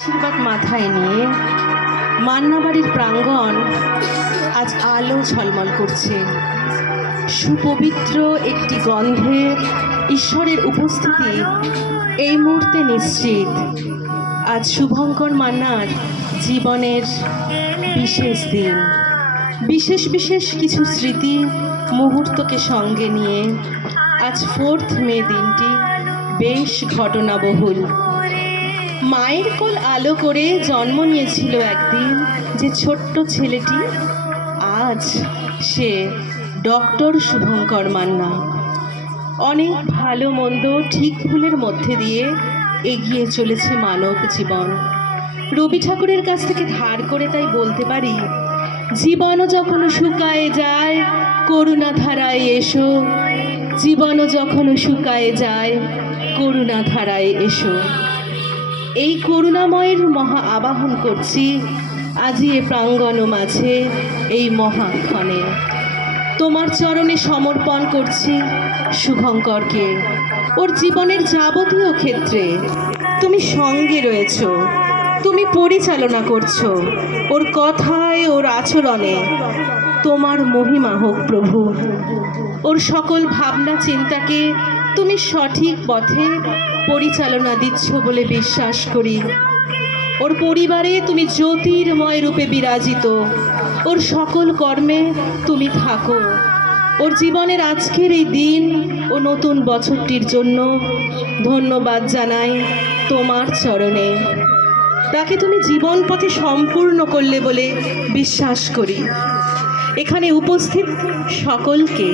আশীর্বাদ মাথায় নিয়ে মান্নাবাড়ির প্রাঙ্গণ আজ আলো ঝলমল করছে। সুপবিত্র একটি গন্ধে ঈশ্বরের উপস্থিতি এই মুহূর্তে নিশ্চিত। আজ শুভঙ্কর মান্নার জীবনের বিশেষ দিন, বিশেষ বিশেষ কিছু স্মৃতি মুহূর্তকে সঙ্গে নিয়ে আজ 4th মে দিনটি বেশ ঘটনাবহুল। মায়ের কোল আলো করে জন্ম নিয়েছিল একদিন যে ছোট্ট ছেলেটি, আজ সে ডক্টর শুভঙ্কর মান্না। অনেক ভালো মন্দ ঠিক ভুলের মধ্যে দিয়ে এগিয়ে চলেছে মানব জীবন। রবি ঠাকুরের কাছ থেকে ধার করে তাই বলতে পারি, জীবনও যখন শুকায় যায় করুণা ধারায় এসো, জীবনও যখন শুকায় যায় করুণা ধারায় এসো। এই করুণাময়ের মহা আবাহন করছি আজি এ প্রাঙ্গণ মাঝে এই মহাক্ষণে। তোমার চরণে সমর্পণ করছি শুভঙ্করকে। ওর জীবনের যাবতীয় ক্ষেত্রে তুমি সঙ্গে রয়েছ, তুমি পরিচালনা করছো। ওর কথায়, ওর আচরণে তোমার মহিমা হোক প্রভু। ওর সকল ভাবনা চিন্তাকে তুমি সঠিক পথে পরিচালনা দিচ্ছ বলে বিশ্বাস করি। ওর পরিবারে তুমি জ্যোতির্ময় রূপে বিরাজিত, ওর সকল কর্মে তুমি থাকো। ওর জীবনের আজকের এই দিন ও নতুন বছরটির জন্য ধন্যবাদ জানাই তোমার চরণে। তাকে তুমি জীবন পথে সম্পূর্ণ করলে বলে বিশ্বাস করি। এখানে উপস্থিত সকলকে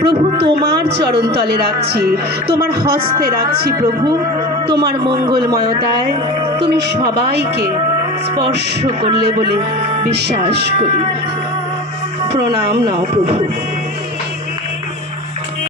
প্রভু তোমার চরণতলে রাখছি, তোমার হস্তে রাখছি প্রভু। তোমার মঙ্গলময়তায় তুমি সবাইকে স্পর্শ করলে বলে বিশ্বাস করি। প্রণাম নাও প্রভু।